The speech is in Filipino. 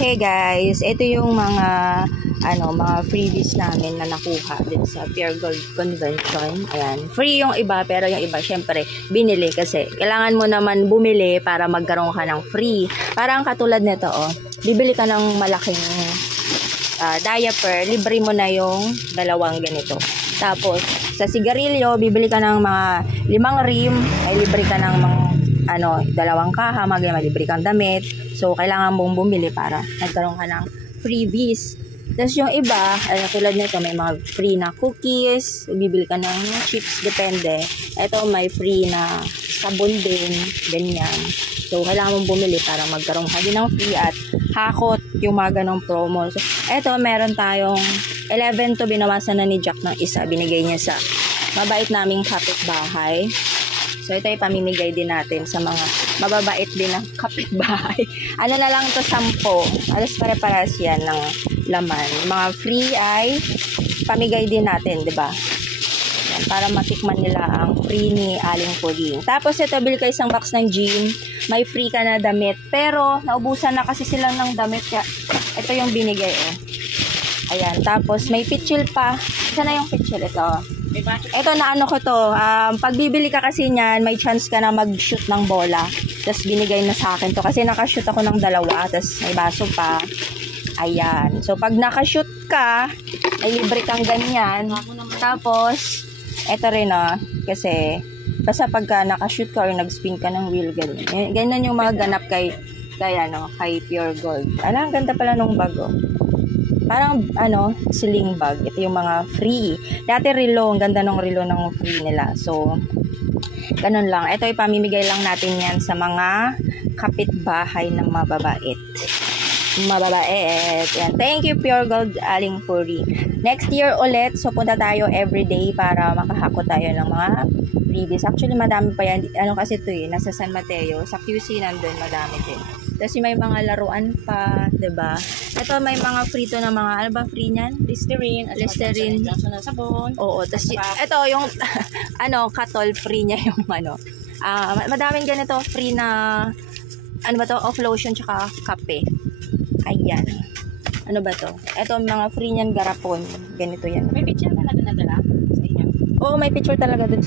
Hey guys, ito yung mga mga freebies namin na nakuha din sa Pure Gold Convention. Ayan, free yung iba pero yung iba syempre binili kasi kailangan mo naman bumili para magkaroon ka ng free. Parang katulad nito bibili ka ng malaking diaper, libre mo na yung dalawang ganito. Tapos sa sigarilyo, bibili ka ng mga 5 rim, ay libre ka ng mga dalawang kaha, libre kang damit. So, kailangan mong bumili para nagkaroon ka ng freebies. Tapos yung iba, tulad nito, may mga free na cookies, bibili ka ng chips, depende. Ito, may free na sabon din, ganyan. So, kailangan mong bumili para magkaroon ka din ng free at hakot yung mga ganong promo. So, ito, meron tayong 11 to binawasan na ni Jack ng isa, binigay niya sa mabait naming kapitbahay. So, ito ay pamimigay din natin sa mga mababait din ng kapitbahay. Ano na lang ito, 10. Alas pare-paras yan ng laman. Mga free ay pamigay din natin, di ba? Para matikman nila ang free ni Aling Puding. Tapos, ito, bili ka isang box ng gin. May free ka na damit. Pero, naubusan na kasi sila ng damit. Kaya, ito yung binigay, Ayan. Tapos, may pitchil pa. Saan na yung pitchil? Ito na ko to. Pag bibili ka kasi niyan, may chance ka na mag-shoot ng bola. Tapos binigay na sa akin to. Kasi nakashoot ako ng 2. Tapos may baso pa. Ayan. So pag nakashoot ka, ay libre kang ganyan. Tapos, ito rin kasi basta pagka nakashoot ka or nag-spin ka ng wheel, ganyan. Ganyan yung mga ganap kay Pure Gold. Ang ganda pala nung bag, Parang, sling bag. Ito yung mga free. Dati relo, ang ganda ng relo ng free nila. So, ganun lang. Ito ipamimigay lang natin yan sa mga kapitbahay ng mababait. Yan. Thank you, Pure Gold Aling Puding. Next year ulit, so punta tayo everyday para makahakot tayo ng mga freebies. Actually, madami pa yan. Kasi ito nasa San Mateo. Sa QC nandun, madami din. Tapos may mga laruan pa, diba? Ito may mga free to na mga, free niyan? Listerine. Sabon. Oo, tapos ito yung, katol, free niya yung madaming ganito, free na, off lotion tsaka kape. Ayan. Ano ba to? Ito mga free niyan garapon. Ganito yan. May picture ka na nadala sa inyo? Oo, may picture talaga dun.